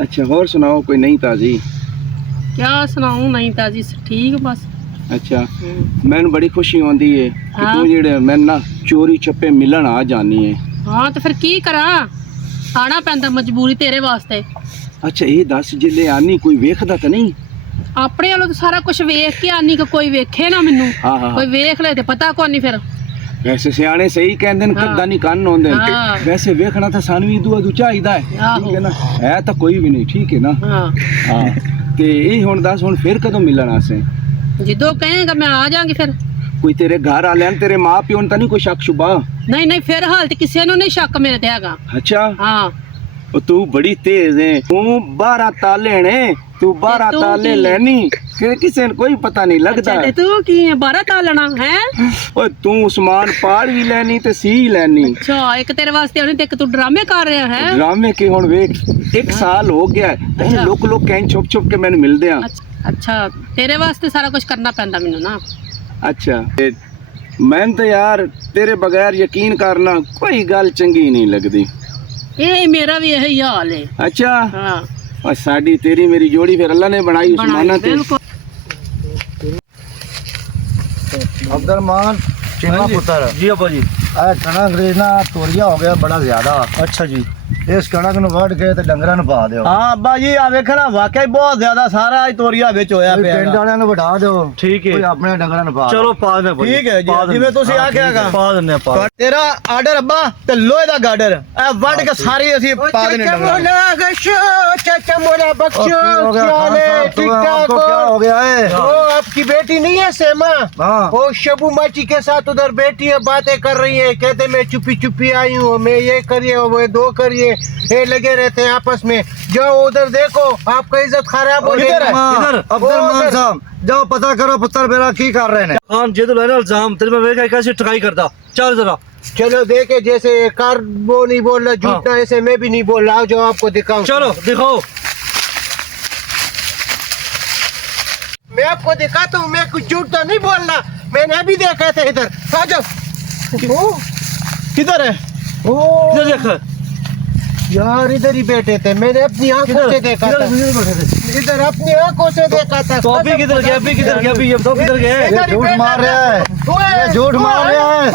अच्छा होर सुनाओ कोई नई ताजी? क्या सुनाऊं नई ताजी ठीक बस। अच्छा मैनू बड़ी खुशी होंदी है कि हाँ। तू जेड़े मैं ना चोरी छप्पे मिलन आ जानी है। हाँ तो फिर की करा आना पैंदा मजबूरी तेरे वास्ते। अच्छा ये दस जिले आनी कोई वेखदा तो नहीं? अपने वालों तो सारा कुछ वेख के आनी कि कोई वेखे ना मैनू। हाँ हाँ कोई वेख ले ते पता को नहीं फिर। वैसे सियाने सही कहंदे न हाँ। कद्दा नहीं कंन होंदे न। हाँ। वैसे वेखना तो सानू भी दुआ चाहिदा है आहो। ठीक है ना है तो कोई भी नहीं ठीक है ना। हाँ हाँ ते ये हुण दस हुण फिर कदों मिलन आसे? जिदो कहेगा मैं आ जाऊंगी फिर। कोई तेरे घर आले तेरे माँ प्यो ने तो नहीं कोई शक शुबा? नहीं नहीं फिर हाल ते किसी नु नहीं शक मेरे ते हैगा। अच्छा हाँ ओ तू बड़ी तेज है तू 12 ताले ने तू 12 तू ताले की? लेनी कि किसी ने कोई पता नहीं लगता अच्छा ते तू की 12 तालना है? ओ तू उस्मान पाड़ भी लेनी ते सी लेनी। अच्छा एक तेरे वास्ते आनी ते एक तू ड्रामे कर रहा है। ड्रामे के हुण वेख एक साल हो गया है अच्छा। लोग कहीं छुप छुप के मैंने मिलदे हैं। अच्छा तेरे वास्ते सारा कुछ करना पैंदा मैनू ना। अच्छा मैं तो यार तेरे बगैर यकीन करना कोई गल चंगी नहीं लगदी। ये मेरा भी यही हाल है। अच्छा हाँ और साडी तेरी मेरी जोड़ी फिर अल्लाह ने बनाई उस्माना ते। बिल्कुल। अब्दुलरमान चीमा पुत्र जी अब्बा जी। कणक अंग्रेज ना तोरिया हो गया बड़ा ज्यादा। अच्छा जी। इस कणक नु वढ़ के ते डंगरां नु पा दियो। हाँ अब्बा जी आ वेखना वाकई बहुत ज्यादा सारा तोरिया विच होया कोई पिया पिंड हैगा। वालियां नु वढ़ा दियो। ठीक है। कोई अपने डंगरां नु पा चलो पा दे ठीक है जी, जिवें तुसीं आखियागा। पा दिन्ने आ, पा दिन्ने। तेरा आर्डर अब्बा ते लोहे दा गार्डर ए वढ़ के सारी ਅਸੀਂ पा देने डंगरां। चाचा मोला बख्शो क्या हो गया है? वो आपकी बेटी नहीं है सेमा? हाँ। वो शबू माची के साथ उधर बैठी है बातें कर रही है कहते मैं चुपी चुपी आई हूँ मैं ये करिए वो दो करिए ये लगे रहते हैं आपस में। जाओ उधर देखो आपका इज्जत खराब हो इधर जाएगा। इधर। अब्दुलरमान साहब जाओ पता करो पुत्र मेरा की कर रहे ने। खान जे तो लेना इल्जाम तेरे में वेखा कैसे ठगाई करदा। चल जरा चलो देखे जैसे कार वो नहीं बोल रहा झूठा ऐसे मैं भी नहीं बोल रहा हूँ जो आपको दिखाऊं। चलो दिखाओ। मैं आपको दिखाता हूँ मैं कुछ झूठ तो नहीं बोल रहा मैंने अभी देखा था इधर आ जाओ। किधर है? ओ इधर देख। यार इधर ही बैठे थे मैंने अपनी आंखों से देखा था इधर अपनी आंखों से देखा था। तो अभी किधर गया? अभी किधर गया? अभी ये तो किधर गया? ये झूठ मार रहा है। ये झूठ मार रहा है।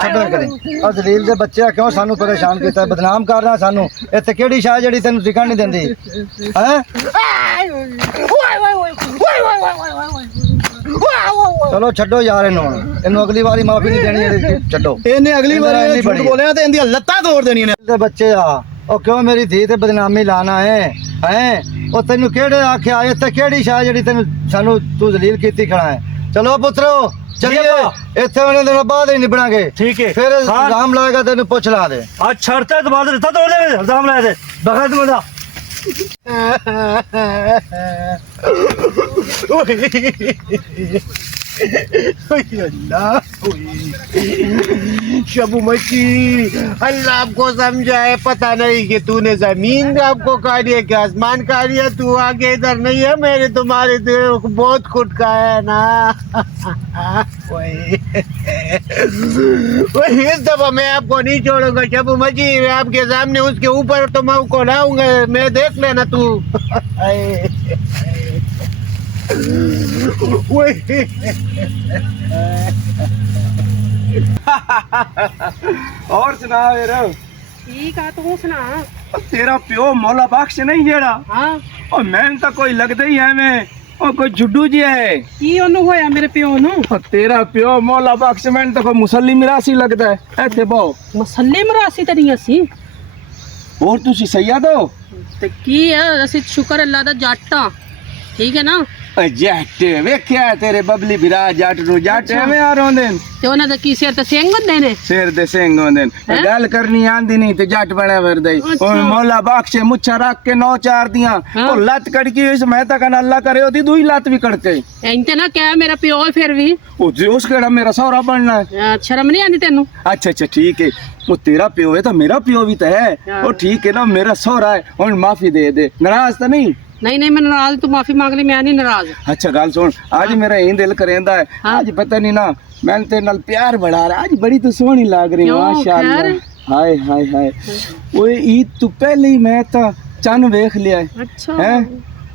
ਛੱਡੋ ਕਰੇ ਆ ਜ਼ਲੀਲ ਦੇ ਬੱਚੇ ਕਿਉਂ ਸਾਨੂੰ ਪਰੇਸ਼ਾਨ ਕੀਤਾ ਬਦਨਾਮ ਕਰ ਰਹਾ ਸਾਨੂੰ ਇੱਥੇ ਕਿਹੜੀ ਸ਼ਾਹ ਜਿਹੜੀ ਤੈਨੂੰ ਦਿਖਣ ਨਹੀਂ ਦਿੰਦੀ ਹੈ? ਚਲੋ ਛੱਡੋ ਯਾਰ ਇਹਨੂੰ ਅਗਲੀ ਵਾਰੀ ਮਾਫੀ ਨਹੀਂ ਦੇਣੀ ਇਹਦੀ ਛੱਡੋ। ਇਹਨੇ ਅਗਲੀ ਵਾਰੀ ਝੂਠ ਬੋਲਿਆ ਤੇ ਇਹਦੀਆਂ ਲੱਤਾਂ ਤੋੜ ਦੇਣੀਆਂ ਨੇ। ਦੇ ਬੱਚੇ ਆ ਉਹ ਕਿਉਂ ਮੇਰੀ ਧੀ ਤੇ ਬਦਨਾਮੀ ਲਾਣਾ ਹੈ ਉਹ ਤੈਨੂੰ ਕਿਹੜੇ ਆਖਿਆ ਇੱਥੇ ਕਿਹੜੀ ਸ਼ਾਹ ਜਿਹੜੀ ਤੈਨੂੰ ਸਾਨੂੰ ਤੂੰ ਜ਼ਲੀਲ ਕੀਤੀ ਖੜਾ ਹੈ? ਚਲੋ ਪੁੱਤਰੋ चलिए इतने होने दिन बाद ही निभणांगे। ठीक है। फिर इल्जाम लाएगा तेन पूछ ला दे। आज छड़ता है तो बाद रिश्ता तोड़ देंगे इल्जाम लाए थे बगैर मजा। शबू मच्छी अल्लाह आपको समझाए पता नहीं कि तूने जमीन आपको काटी है कि आसमान काटी है तू आगे इधर नहीं है मेरे तुम्हारे दिल को बहुत खुटका है ना। वही इस दफा मैं आपको नहीं छोड़ूंगा शबू मच्छी मैं आपके सामने उसके ऊपर तो मैं आपको लाऊंगा मैं देख लेना तू। और सुना फिर ठीक है तू सुना। तेरा प्यो मौला बख्श नहीं जेड़ा हाँ और मैन तो कोई लगता ही है मैं और कोई जुड्डू जी है की ओनू होया मेरे प्यो नू? और तेरा प्यो मौला बख्श मैन तो कोई मुसल्ली मिरासी लगता है ऐसे बहु मसले मरासी तो नहीं असी और तुसी सैयद हो ते की है असी शुक्र अल्लाह दा जट हाँ ठीक है ना। जट वेख्या तेरे बबली बिरा जट नु जट एवें आ रोंदे ते उन्हां दा की सिर ते सिंग हुंदे ने सिर दे सिंग होंदे गल करनी आंदी नहीं ते जट बने फिरदे ओ मौला बख्शे मुच्छा रख के 9-4 दियां ओ लत कड़की इस मैं ता कन अल्लाह करे ओदी दूई लत भी कड़के इंते ना क्या मेरा प्यो है फिर भी ओ जे उस केड़ा मेरा सौरा बनना है। शर्म नहीं आनी तेनू? अच्छा अच्छा ठीक है वो तेरा प्यो है तो मेरा प्यो भी तो है। ओ ठीक है ना मेरा सौरा है और माफी दे दे नाराज तो नहीं? नहीं नहीं मैं नाराज, तू माफी मांग ली, मैं नहीं नाराज। अच्छा गल सुन, आज मेरा यही दिल करेंदा है, हाँ। आज पता नहीं ना मैंने तेरे नाल प्यार बढ़ा रहा, आज बड़ी तू सोहनी लग रही, क्यों, माशाअल्लाह। खैर? हाय हाय हाय, ओए ईद तो पहले ही मैं ता चंद वेख लिया है अच्छा हैं?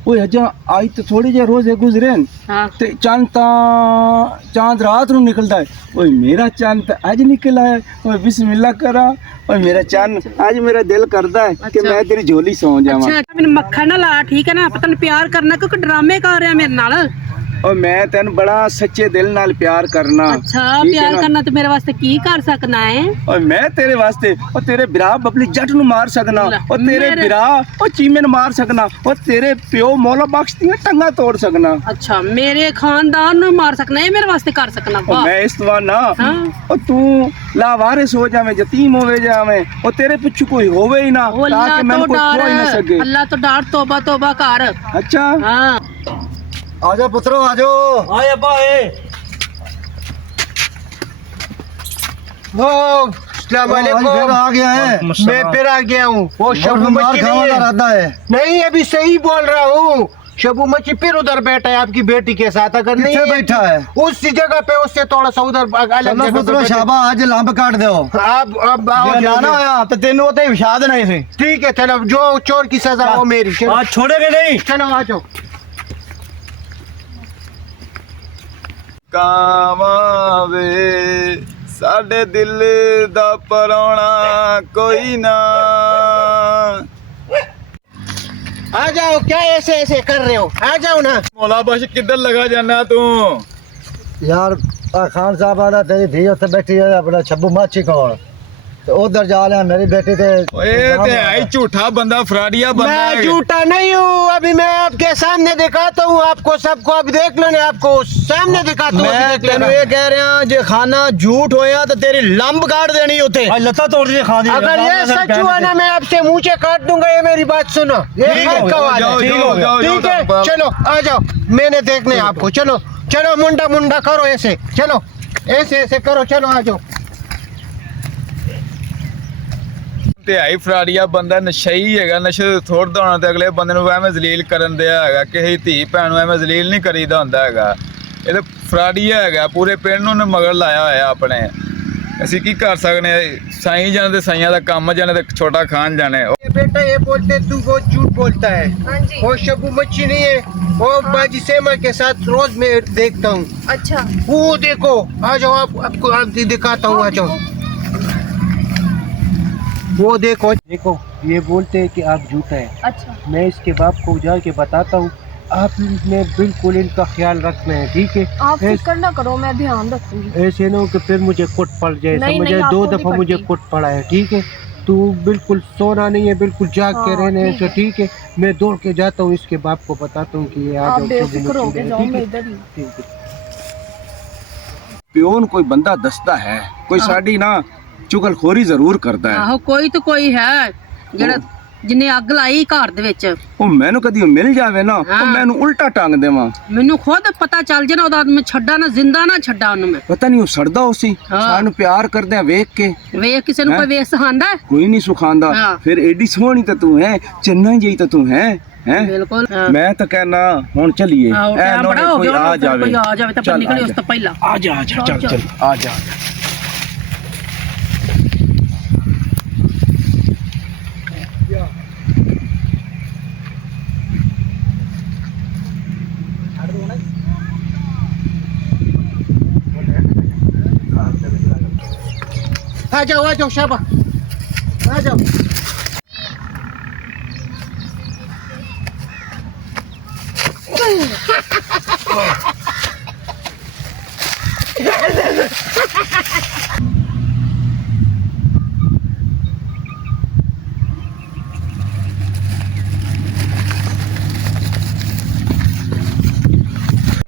ओए हजा आज तो थोड़ी जे रोजे गुजरे न हाँ ते चांद रात ਨੂੰ ਨਿਕਲਦਾ ਹੈ। ओए मेरा चांद तो आज निकल आया, ओए बिस्मिल्लाह करा, ओए मेरा चांद आज मेरा दिल करता है कि अच्छा। मैं तेरी झोली सौ जावां। अच्छा मैंने मक्खन ना ला, ठीक है ना, पता नहीं प्यार करना क्योंकि ड्रामे कर रहा मेरे नाल। और मैं तेन बड़ा सच्चे दिल नाल प्यार करना। अच्छा ठीक है प्यार ना? करना तो मेरे वास्ते की कर सकना है? और मैं तेरे वास्ते और तेरे बिरा बबली जट नु मार सकना, ला, और तेरे मेरे- बिरा और चीमे नु मार सकना, और तेरे प्यो मौला बख्श दियां टंगा तोड़ सकना। अच्छा मेरे खानदान नु मार सकना है, मेरे वास्ते कर सकना। और वाह मैं इस बार ना हाँ। और तू लावारिस हो जावे, यतीम होवे जावे, और तेरे पिछू कोई होवे ही ना, ओ अल्लाह ताकि मैं तो कोई खो ही ना डर, सके। अल्लाह तो डर, तौबा तौबा कर। अच्छा हाँ आजा पुत्रो आजो। आए अब्बा आए। वो अस्सलाम आज फिर वालेकुम। आ गया है, मैं फिर आ गया हूँ। वो शबू मार मच्छी खाने नहीं का है। इरादा है। नहीं अभी सही बोल रहा हूँ, शबू मच्छी फिर उधर बैठा है आपकी बेटी के साथ। अगर नहीं किथे बैठा है? उसी जगह पे, उससे थोड़ा सा उधर अलग चलो जगह पुत्रो पे शाबा आज लंब काट दो। आप अब आओ ਜੇ ਨਾ ਨਾ जल्दी। ਹੋਇਆ ਤੇ ਤੈਨੂੰ ਉੱਤੇ ਵਿਛਾ ਦੇਣਾ ਇਸੇ। ठीक है चलो, जो चोर की सजा वो मेरी। चलो ਆ ਛੋੜੇਗੇ ਨਹੀਂ। चलो आ जाओ। ਕਾਵਾਂ ਵੇ ਸਾਡੇ ਦਿਲ ਦਾ ਪਰੌਣਾ ਕੋਈ ਨਾ। आ जाओ, क्या ऐसे ऐसे कर रहे हो? आ जाओ ना। ਮੌਲਾ ਬਖਸ਼ ਕਿੱਧਰ ਲਗਾ ਜਾਣਾ ਤੂੰ? यार खान साहब आदा तेरी धी उत्थे बैठी है अपना छब्बू माछी कौन तो उधर जा रहे हैं मेरी बेटी ते ਓਏ ਤੇ ਆਈ ਝੂਠਾ ਬੰਦਾ, ਫਰਾਡੀਆ ਬੰਦਾ मैं है। झूठा नहीं हूँ, अभी मैं आपके सामने दिखाता हूँ आपको सबको। अब देख लो ना, आपको सामने दिखाता हूँ। ਮੈਂ अभी देख ਤੈਨੂੰ लेना। ਇਹ ਕਹਿ ਰਿਹਾ ਜੇ ਖਾਣਾ ਝੂਠ ਹੋਇਆ ਤਾਂ ਤੇਰੀ ਲੰਬ ਕਾਟ ਦੇਣੀ ਉੱਥੇ। ਆ ਲੱਤਾਂ ਤੋੜ ਦੇ ਖਾ ਦੀ। अगर ये सच हुआ ना, मैं आपसे मुँचे काट दूंगा। ये मेरी बात सुनो, ये ठीक है, हक का वादा जाओ, है। जाओ, जाओ, ठीक है जाओ। चलो आ जाओ, मैंने देखने आपको। चलो चलो मुंडा मुंडा करो ऐसे, चलो ऐसे ऐसे करो, चलो आ जाओ। ਤੇ ਆਈ ਫਰਾੜੀਆ ਬੰਦਾ ਨਸ਼ਈ ਹੈਗਾ, ਨਸ਼ੇ ਤੋਂ ਥੋੜ ਦਾਉਣਾ ਤੇ ਅਗਲੇ ਬੰਦੇ ਨੂੰ ਐਵੇਂ ਜ਼ਲੀਲ ਕਰਨ ਦਿਆ ਹੈਗਾ। ਕਿਸੇ ਧੀ ਭੈਣ ਨੂੰ ਐਵੇਂ ਜ਼ਲੀਲ ਨਹੀਂ ਕਰੀਦਾ ਹੁੰਦਾ ਹੈਗਾ। ਇਹ ਤਾਂ ਫਰਾੜੀਆ ਹੈਗਾ, ਪੂਰੇ ਪਿੰਡ ਨੂੰ ਉਹਨੇ ਮਗਰ ਲਾਇਆ ਹੋਇਆ ਆਪਣੇ। ਅਸੀਂ ਕੀ ਕਰ ਸਕਦੇ ਹਾਂ? ਸਾਈਂ ਜਾਣੇ ਤੇ ਸਾਈਆਂ ਦਾ ਕੰਮ ਜਾਣੇ ਤੇ ਛੋਟਾ ਖਾਨ ਜਾਣੇ। ये बेटा ये बोलते तू बहुत झूठ बोलता है। वो शबू मच्छी नहीं है, वो बाजी सेमा के साथ रोज मैं देखता हूँ। अच्छा वो देखो, आ जाओ, आपको आप दिखाता हूँ, आ जाओ। वो देखो देखो, ये बोलते हैं कि आप झूठा है। अच्छा मैं इसके बाप को जा के बताता हूँ। आपने बिल्कुल इनका ख्याल रखना है, ठीक है? आप फिक्र ना करो, मैं ध्यान रखूंगी। ऐसे ना हो कि फिर मुझे कुट पड़ जाए। नहीं, समझ नहीं, आए? 2 आपको दफा नहीं मुझे पड़ती। कुट पड़ा है, ठीक है? तू बिल्कुल सोना नहीं है, बिल्कुल जाग के हाँ, रहने ठीक से, ठीक है? मैं दौड़ के जाता हूँ, इसके बाप को बताता हूँ कि ये आ आप जाओ, बेफिक्र शबू हो मच्छी के ले, जाओ, ठीक मैं है? इधर ही। ठीक है। ਪਿਓ ਨੂੰ ਕੋਈ ਬੰਦਾ ਦੱਸਦਾ ਹੈ, ਕੋਈ ਸਾਡੀ ਨਾ ਚੁਗਲਖੋਰੀ ਜ਼ਰੂਰ ਕਰਦਾ ਹੈ। ਆਹੋ ਕੋਈ ਤਾਂ ਕੋਈ ਹੈ ਜਿਹੜਾ ਜਿੰਨੇ ਅੱਗ ਲਾਈ ਘਰ ਦੇ ਵਿੱਚ। ਉਹ ਮੈਨੂੰ ਕਦੀ ਮਿਲ ਜਾਵੇ ਨਾ, ਉਹ ਹਾਂ। ਮੈਨੂੰ ਉਲਟਾ ਟੰਗ ਦੇਵਾਂ। ਮੈਨੂੰ ਖੁਦ ਪਤਾ ਚੱਲ ਜੇ ਨਾ ਉਹਦਾ, ਮੈਂ ਛੱਡਾ ਨਾ, ਜ਼ਿੰਦਾ ਨਾ ਛੱਡਾ ਉਹਨੂੰ ਮੈਂ। ਪਤਾ ਨਹੀਂ ਉਹ ਸੜਦਾ ਹੋ ਸੀ ਹਾਂ। ਸਾਨੂੰ ਪਿਆਰ ਕਰਦੇ ਆ ਵੇਖ ਕੇ, ਵੇਖ ਕਿਸੇ ਨੂੰ ਹੈਂ? ਕੋਈ ਵੇਖ ਸਿਖਾਉਂਦਾ ਹੈ? ਕੋਈ ਨਹੀਂ ਸੁਖਾਂਦਾ। ਹਾਂ। ਫਿਰ ਐਡੀ ਸੋਹਣੀ ਤਾਂ ਤੂੰ ਹੈ, ਚੰਨਾ ਜਿਹੀ ਤਾਂ ਤੂੰ ਹੈ ਹੈ। ਬਿਲਕੁਲ ਹਾਂ। ਮੈਂ ਤਾਂ ਕਹਿਣਾ ਹੁਣ ਚੱਲੀਏ। ਆਹੋ ਐ ਟਾਈਮ ਨਾ ਬੜਾ ਹੋ ਕੋਈ ਗਿਆ, ਆ ਜਾਵੇ, ਕੋਈ ਆ ਜਾਵੇ ਤਾਂ ਚੱਲ ਪਰ ਨਿਕਲੇ ਆ ਉਸ ਜਾ। ਤੋਂ ਪਹਿਲਾਂ। ਆ ਜਾ ਚੱਲ ਚੱਲ ਆ ਜਾ। आ जाओ शाबा, आ जाओ।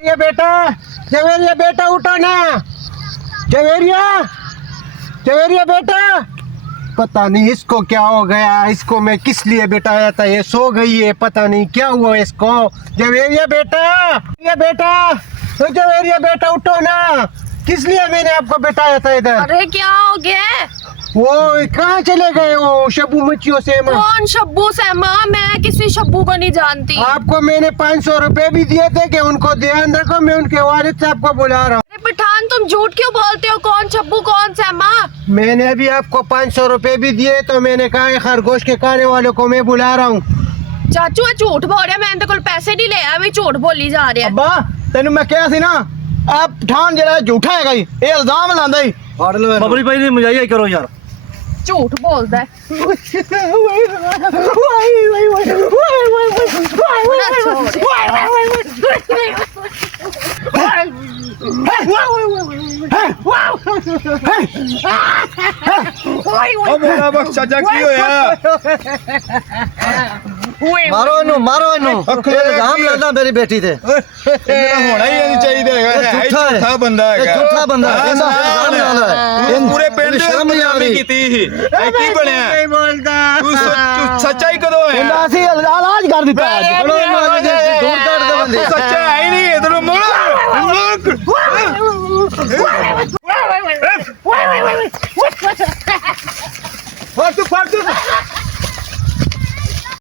ये बेटा, जवेरिया बेटा उठो ना, जवेरिया, जवेरिया बेटा। पता नहीं इसको क्या हो गया, इसको मैं किस लिए बिठाया था, ये सो गई है, पता नहीं क्या हुआ इसको। जवेरिया बेटा, ये बेटा, तो जवेरिया बेटा उठो ना, किस लिए मैंने आपको बिठाया था इधर? अरे क्या हो गया? वो कहाँ चले गए वो शब्बू मच्छियों से कौन शब्बू सहमा? मैं किसी शब्बू को नहीं जानती। आपको मैंने 500 रुपए भी दिए थे कि उनको ध्यान रखो, मैं उनके वालिद साहब को बुला रहा हूँ। अरे पठान तुम झूठ क्यों बोलते हो? कौन शब्बू कौन सहमा? मैंने अभी आपको 500 रुपए भी दिए तो मैंने कहा है खरगोश के खाने वालों को मैं बुला रहा हूँ। चाचू ये झूठ बोल रहा है, मैंने तो कोई पैसे नहीं ले आया, मैं झूठ बोली जा रहा है। ਅੱਬਾ ਤੈਨੂੰ ਮੈਂ ਕਿਹਾ ਸੀ ਨਾ ਆ ਪਠਾਨ ਜਿਹੜਾ ਝੂਠਾ ਹੈਗਾ ਜੀ ਇਹ ਇਲਜ਼ਾਮ ਲਾਉਂਦਾ ਜੀ ਫੜ ਲਓ ਇਹਨੂੰ। ਬਬਲੀ ਭਾਈ ਦੀ ਮਜਾਈ ਕਰੋ ਯਾਰ झूठ बोलता है। ਉਹ ਮੋਲਾ ਬਖਸ਼ ਚਾਚਾ ਕੀ ਹੋਇਆ ਮਾਰੋ ਇਹਨੂੰ ਮਾਰੋ ਇਹਨੂੰ ਇਹ ਇਲਜ਼ਾਮ ਲਾਉਂਦਾ ਮੇਰੀ ਬੇਟੀ ਤੇ ਇਹਦਾ ਹੋਣਾ ਹੀ ਨਹੀਂ ਚਾਹੀਦਾ ਹੈਗਾ ਹੈ ਹੀ ਝੂਠਾ ਬੰਦਾ ਹੈਗਾ ਇਹ ਝੂਠਾ ਬੰਦਾ ਹਾਂ, ਇਹਦਾ ਇਲਜ਼ਾਮ ਲਾਉਂਦਾ ਹੈ। ਤੂੰ ਪੂਰੇ ਪਿੰਡ ਦੇ ਸ਼ਰਮ ਨਹੀਂ ਆ ਬਦਨਾਮੀ ਰਹੀ। ਕੀਤੀ ਸੀ ਇਹ ਕੀ ਬਣਿਆ नहीं बोलता। ਤੂੰ ਸੱਚਾਈ ਕਦੋਂ ਹੋਇਆ ਅਸੀਂ ਇਲਾਜ ਕਰ ਦਿੱਤਾ ਅੱਜ ਚਲੋ ਇਹਨਾਂ ਦੇ ਦੂਰ ਕੱਢ ਦੇ ਬੰਦੇ ਤੂੰ ਸੱਚਾ ਹੈ ਹੀ ਨਹੀਂ ਇਧਰੋਂ ਮੋੜ फट